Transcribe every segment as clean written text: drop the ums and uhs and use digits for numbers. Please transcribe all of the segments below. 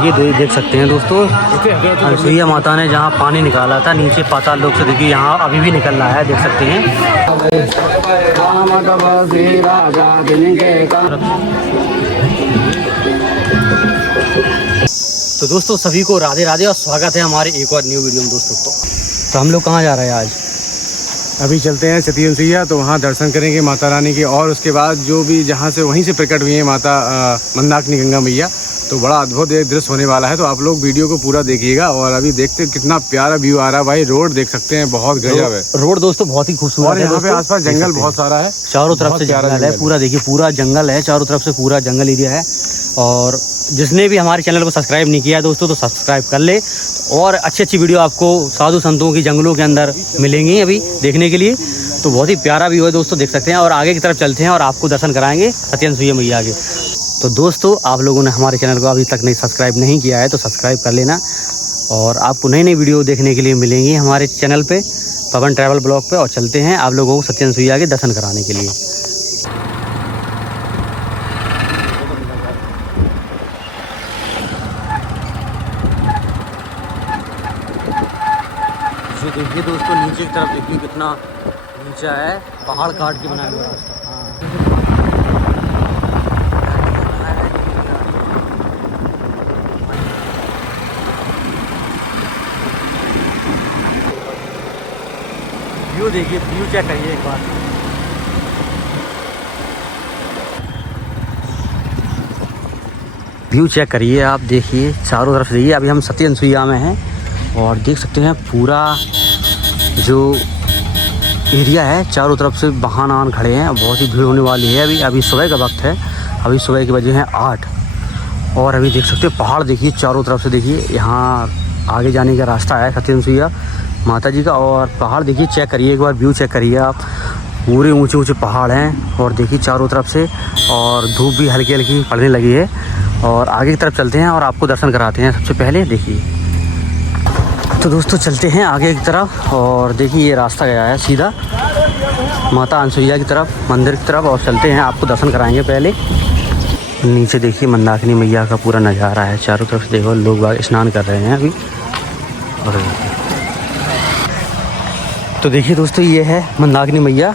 देखिए देख सकते हैं दोस्तों, अनसुईया माता ने जहाँ पानी निकाला था नीचे पाताल लोक से, देखिए यहाँ अभी भी निकल रहा है, देख सकते हैं। तो दोस्तों सभी को राधे राधे और स्वागत है हमारे एक और न्यू वीडियो में दोस्तों। तो हम लोग कहाँ जा रहे हैं आज? अभी चलते हैं सती अनसुईया, तो वहाँ दर्शन करेंगे माता रानी के, और उसके बाद जो भी जहाँ से वहीं से प्रकट हुई है माता मंदाकिनी गंगा मैया, तो बड़ा अद्भुत एक दृश्य होने वाला है। तो आप लोग वीडियो को पूरा देखिएगा। और अभी देखते कितना प्यारा व्यू आ रहा है भाई, रोड देख सकते हैं, बहुत गजब है रोड दोस्तों, बहुत ही खूबसूरत है। यहाँ पे आसपास जंगल बहुत सारा है, चारों तरफ से जंगल है पूरा, देखिए पूरा जंगल है चारों तरफ से, पूरा जंगल एरिया है। और जिसने भी हमारे चैनल को सब्सक्राइब नहीं किया है दोस्तों, तो सब्सक्राइब कर ले। और अच्छी अच्छी वीडियो आपको साधु संतों की जंगलों के अंदर मिलेंगी अभी देखने के लिए। तो बहुत ही प्यारा व्यू है दोस्तों, देख सकते हैं। और आगे की तरफ चलते हैं और आपको दर्शन कराएंगे सती अनसुईया मैया के। तो दोस्तों आप लोगों ने हमारे चैनल को अभी तक नहीं सब्सक्राइब नहीं किया है तो सब्सक्राइब कर लेना। और आपको नई नई वीडियो देखने के लिए मिलेंगी हमारे चैनल पे, पवन ट्रैवल ब्लॉग पे। और चलते हैं आप लोगों को सती अनसुईया के दर्शन कराने के लिए। देखिए दोस्तों नीचे की तरफ देखिए कितना नीचा है, पहाड़ काट के बनाया हुआ रास्ता। व्यू देखिए, व्यू चेक करिए एक बार। व्यू चेक करिए आप, देखिए चारों तरफ देखिए। अभी हम सती अनसुईया में हैं और देख सकते हैं पूरा जो एरिया है चारों तरफ से वाहन खड़े हैं, बहुत ही भीड़ होने वाली है। अभी सुबह का वक्त है, अभी सुबह के बजे हैं 8। और अभी देख सकते हैं पहाड़ देखिए चारों तरफ से, देखिए यहाँ आगे जाने का रास्ता है सती अनसुईया माता जी का। और पहाड़ देखिए, चेक करिए एक बार, व्यू चेक करिए आप, पूरे ऊंचे ऊंचे पहाड़ हैं। और देखिए चारों तरफ से, और धूप भी हल्की हल्की पड़ने लगी है। और आगे की तरफ चलते हैं और आपको दर्शन कराते हैं। सबसे पहले देखिए, तो दोस्तों चलते हैं आगे की तरफ। और देखिए ये रास्ता गया है सीधा माता अनसुईया की तरफ, मंदिर की तरफ। और चलते हैं, आपको दर्शन कराएंगे। पहले नीचे देखिए मंदाकिनी मैया का पूरा नज़ारा है, चारों तरफ से देखो लोग बाग स्नान कर रहे हैं अभी। और तो देखिए दोस्तों ये है मंदाकिनी मैया,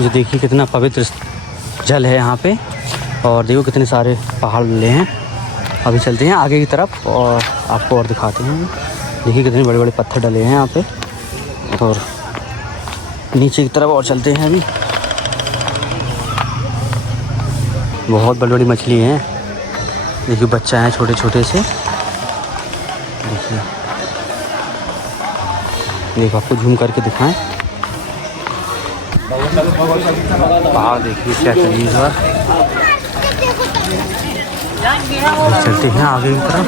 जो देखिए कितना पवित्र जल है यहाँ पे। और देखो कितने सारे पहाड़ मिले हैं। अभी चलते हैं आगे की तरफ और आपको और दिखाते हैं। देखिए कितने बड़े बड़े पत्थर डले हैं यहाँ पे। और नीचे की तरफ और चलते हैं। अभी बहुत बड़ी बड़ी मछली हैं, देखिए बच्चा हैं छोटे छोटे से। देखो आपको झूम करके दिखाएं, पहाड़ देखिए क्या करिए इस बार। चलते हैं आगे की तरफ।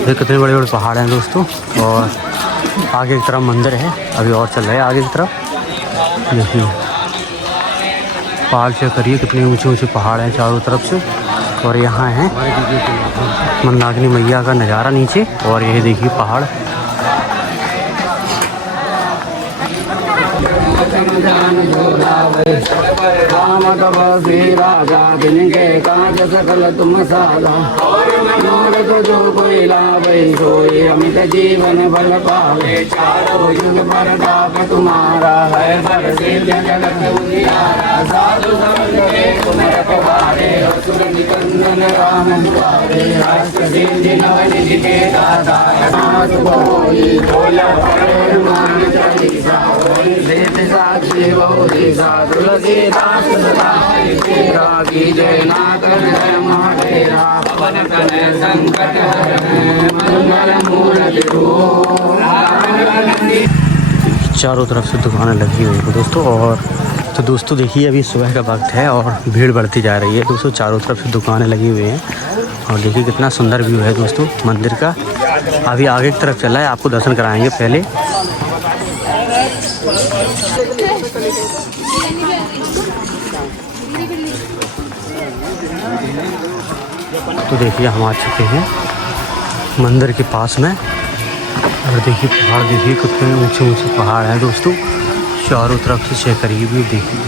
ये कितने बड़े बड़े पहाड़ हैं दोस्तों। और आगे की तरफ मंदिर है, अभी और चल रहा है आगे की तरफ। देखिए पहाड़ चेक करिए, कितने ऊंचे ऊंचे पहाड़ हैं चारों तरफ से। और यहाँ है मंदाकिनी मैया का नज़ारा नीचे। और ये देखिए पहाड़। अमित जीवन बल पावे, चारों युग परताप तुम्हारा है। साधु समझ के तुम रखवारे, असुर निकंदन राम दुआरे। अष्ट सिद्धि नव निधि के दाता, नाथ बोली बोला पढ़े मान चालीसा। साक्षी बहुदिशा तुलसीदास सदा तेरा, की जय नाथ जय महादेवा। पवन कने संकट हरने, मंगल मूर्ति चारों तरफ से दुकानें लगी हुई है दोस्तों। और तो दोस्तों देखिए अभी सुबह का वक्त है और भीड़ बढ़ती जा रही है दोस्तों, चारों तरफ से दुकानें लगी हुई हैं। और देखिए कितना सुंदर व्यू है दोस्तों मंदिर का। अभी आगे की तरफ चला है, आपको दर्शन कराएंगे पहले। तो देखिए हम आ चुके हैं मंदिर के पास में। और देखिए पहाड़ देखिए कितने ऊंचे ऊंचे पहाड़ हैं दोस्तों, चारों तरफ से चेक करिए भी। देखिए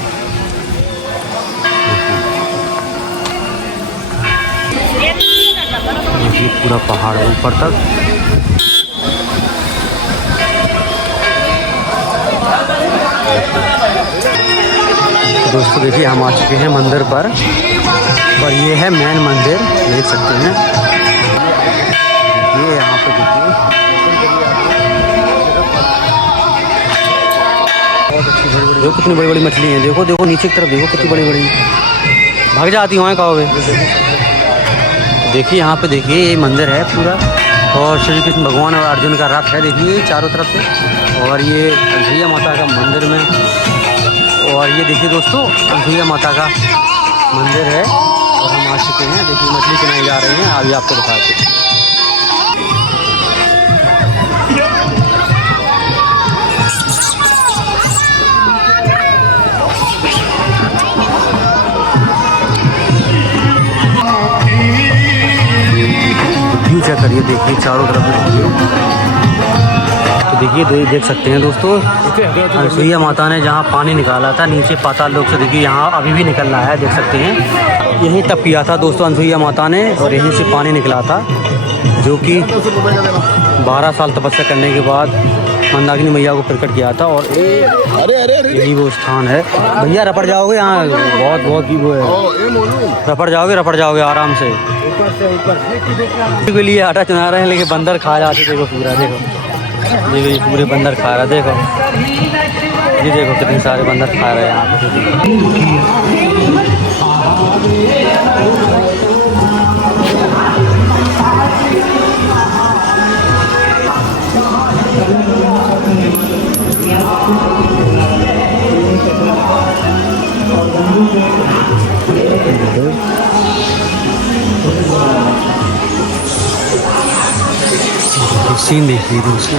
देखिए पूरा पहाड़ है ऊपर तक। दोस्तों देखिए हम आ चुके हैं मंदिर पर और ये है मेन मंदिर, देख सकते हैं। ये यहाँ पे देखिए बहुत अच्छी बड़ी बड़ी, देखो कितनी बड़ी बड़ी मछली हैं। देखो देखो नीचे की तरफ देखो कितनी बड़ी बड़ी, भाग जाती हैं कहोगे। देखिए यहाँ पे देखिए ये मंदिर है पूरा और श्री कृष्ण भगवान और अर्जुन का रथ है देखिए चारों तरफ से। और ये अनसुईया माता का मंदिर में, और ये देखिए दोस्तों अनसुईया माता का मंदिर है और हम आ चुके हैं। देखिए मछली चुनाई जा रही हैं, अभी आपको दिखाते हैं। व्यू चेक करिए, देखिए चारों तरफ देखिए। तो देखिए देख सकते हैं दोस्तों अनसुईया माता ने जहाँ पानी निकाला था नीचे पाताल लोक से, देखिए यहाँ अभी भी निकल रहा है, देख सकते हैं। यहीं तब पिया था दोस्तों अनसुईया माता ने और यहीं से पानी निकला था, जो कि 12 साल तपस्या करने के बाद मंदाकिनी मैया को प्रकट किया था। और यही वो स्थान है। भैया रपड़ जाओगे, यहाँ बहुत बहुत वो है, रपड़ जाओगे आराम से। के लिए आटा चुना रहे हैं लेकिन बंदर खा जाते, देखो पूरा देखो ये पूरे बंदर खा रहा है। देखो ये देखो कितने सारे बंदर खा रहे हैं यहाँ पे। सीन देखिए दोस्तों,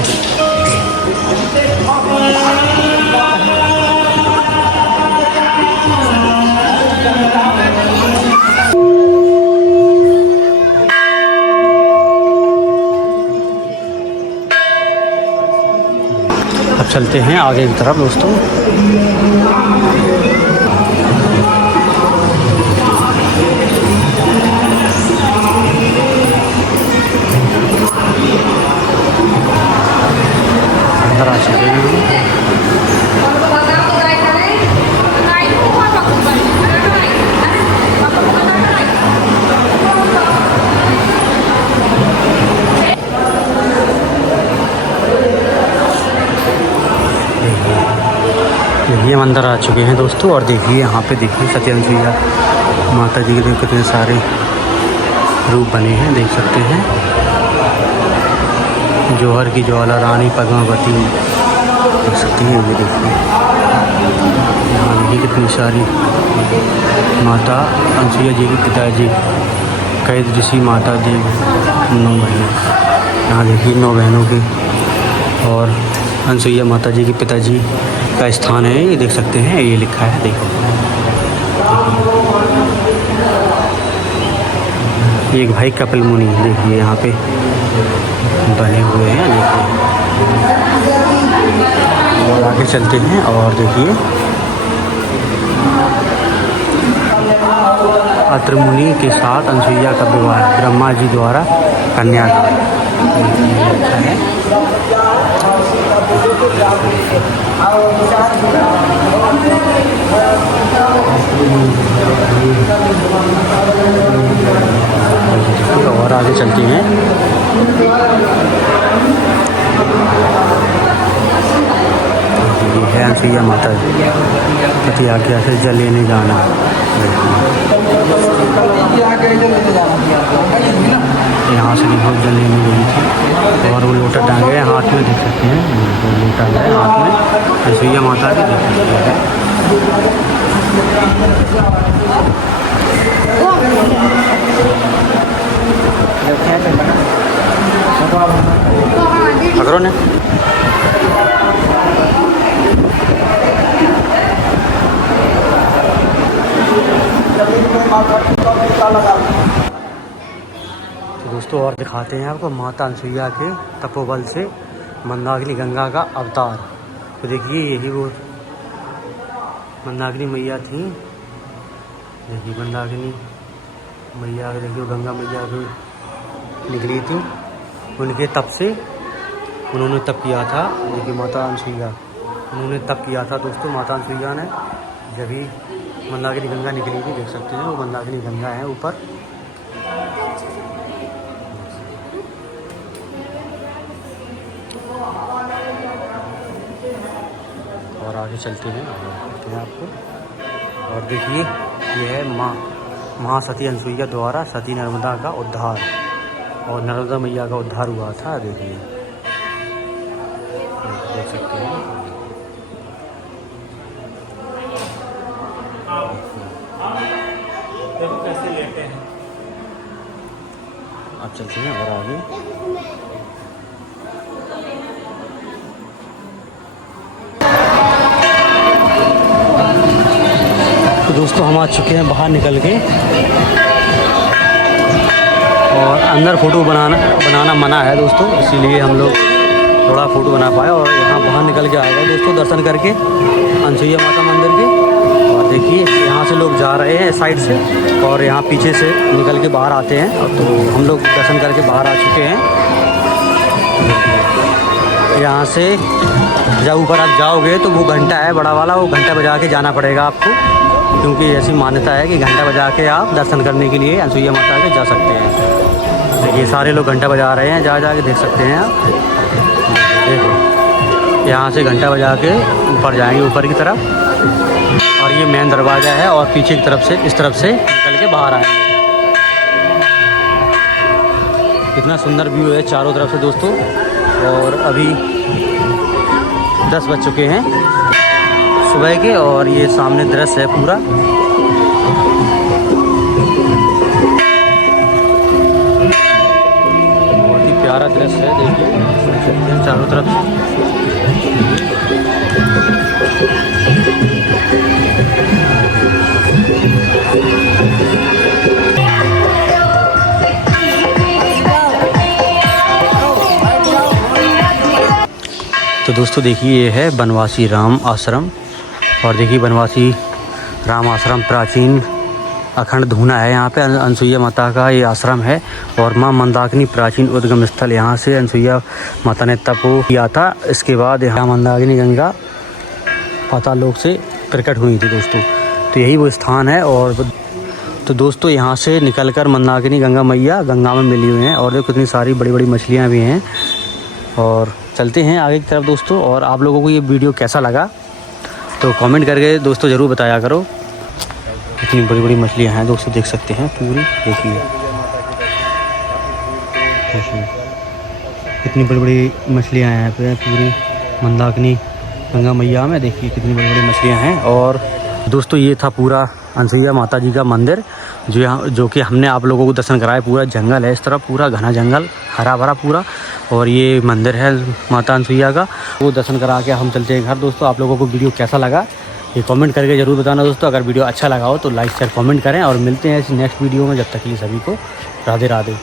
अब चलते हैं आगे की तरफ दोस्तों। अंदर आ चुके हैं। ये हम अंदर आ चुके हैं दोस्तों और देखिए यहाँ पे देखिए सती अनसुईया माता जी के कितने सारे रूप बने हैं, देख सकते हैं। जौहर की ज्वाला रानी पद्मावती देख सकती हैं, ये देखिए यहाँ देखिए कितनी सारी माता अनसुईया जी के पिताजी कैद ऋषि माता जी 9 बहनें, यहाँ देखिए 9 बहनों की और अनसुईया माता जी के पिताजी का स्थान है, ये देख सकते हैं। ये लिखा है देखो, एक भाई कपिल मुनि देखिए यहाँ पे बने हुए हैं, देखिए। और आगे चलते हैं और देखिए अत्रि मुनि के साथ अनसुईया का विवाह ब्रह्मा जी द्वारा कन्या है। और आगे चलते हैं। ये है अनसुईया माता जी, पति आज्ञा से जल लेने जाना। यहाँ से देखो जल लेने गई थी और वो लोटा टांगे हैं हाथ में, देख सकते हैं। वो लोटा है हाथ में अनसुईया माता के, देख सकते हैं। पकड़ो ने तो दोस्तों और दिखाते हैं आपको माता अनसुईया के तपोबल से मंदाकिनी गंगा का अवतार। तो देखिए यही वो मंदाकिनी मैया थी, देखिए मंदाकिनी मैया देखिए गंगा मैया के निकली थी उनके तप से, उन्होंने तप किया था। देखिए माता अनसुईया, उन्होंने तप किया था दोस्तों माता अनसुईया ने, जब भी मंदाकिनी गंगा निकली थी। देख सकते हैं वो मंदाकिनी गंगा है ऊपर। और आगे चलते हैं आपको। और देखिए ये है माँ सती अनसुईया द्वारा सती नर्मदा का उद्धार, और नर्मदा मैया का उद्धार हुआ था। देखिए देख सकते हैं। देखो कैसे लेटे हैं। अब चलते हैं और आगे। तो दोस्तों हम आ चुके हैं बाहर निकल के, और अंदर फ़ोटो बनाना मना है दोस्तों, इसीलिए हम लोग थोड़ा फ़ोटो बना पाए। और यहाँ बाहर निकल के आ गए दोस्तों दर्शन करके अनसुईया माता मंदिर के। और देखिए यहाँ से लोग जा रहे हैं साइड से, और यहाँ पीछे से निकल के बाहर आते हैं। और तो हम लोग दर्शन करके बाहर आ चुके हैं। यहाँ से जब ऊपर आप जाओगे तो वो घंटा है बड़ा वाला, वो घंटा बजा के जाना पड़ेगा आपको, क्योंकि ऐसी मान्यता है कि घंटा बजा के आप दर्शन करने के लिए अनसुईया माता के जा सकते हैं। देखिए सारे लोग घंटा बजा रहे हैं, जा के देख सकते हैं आप। देखो यहाँ से घंटा बजा के ऊपर जाएंगे ऊपर की तरफ, और ये मेन दरवाज़ा है, और पीछे की तरफ से इस तरफ से निकल के बाहर आएंगे। कितना सुंदर व्यू है चारों तरफ से दोस्तों। और अभी 10 बज चुके हैं सुबह के, और ये सामने दृश्य है पूरा। बहुत ही प्यारा दृश्य है, देखिए देख सकते हैं चारों तरफ से। तो दोस्तों देखिए ये है बनवासी राम आश्रम, और देखिए बनवासी राम आश्रम प्राचीन अखंड धूना है। यहाँ पे अनसुईया माता का ये आश्रम है, और माँ मंदाकिनी प्राचीन उद्गम स्थल। यहाँ से अनसुईया माता ने तप किया था। इसके बाद यहाँ मंदाकिनी गंगा पाताल लोक से प्रकट हुई थी दोस्तों। तो यही वो स्थान है। और तो दोस्तों यहाँ से निकलकर मंदाकिनी गंगा मैया गंगा में मिली हुई हैं, और देखो कितनी सारी बड़ी बड़ी मछलियाँ भी हैं। और चलते हैं आगे की तरफ दोस्तों। और आप लोगों को ये वीडियो कैसा लगा तो कमेंट करके दोस्तों ज़रूर बताया करो। कितनी बड़ी बड़ी मछलियाँ हैं दोस्तों, देख सकते हैं पूरी। देखिए कितनी बड़ी बड़ी मछलियाँ हैं यहाँ पे पूरी मंदाकिनी गंगा मैया में। देखिए कितनी बड़ी बड़ी मछलियाँ हैं। और दोस्तों ये था पूरा अनसुईया माता जी का मंदिर, जो कि हमने आप लोगों को दर्शन कराया। पूरा जंगल है इस तरफ, पूरा घना जंगल, हरा भरा पूरा। और ये मंदिर है माता अनसुईया का, वो दर्शन करा के हम चलते हैं घर। दोस्तों आप लोगों को वीडियो कैसा लगा ये कमेंट करके ज़रूर बताना दोस्तों। अगर वीडियो अच्छा लगा हो तो लाइक शेयर कमेंट करें, और मिलते हैं इस नेक्स्ट वीडियो में। जब तक के लिए सभी को राधे राधे।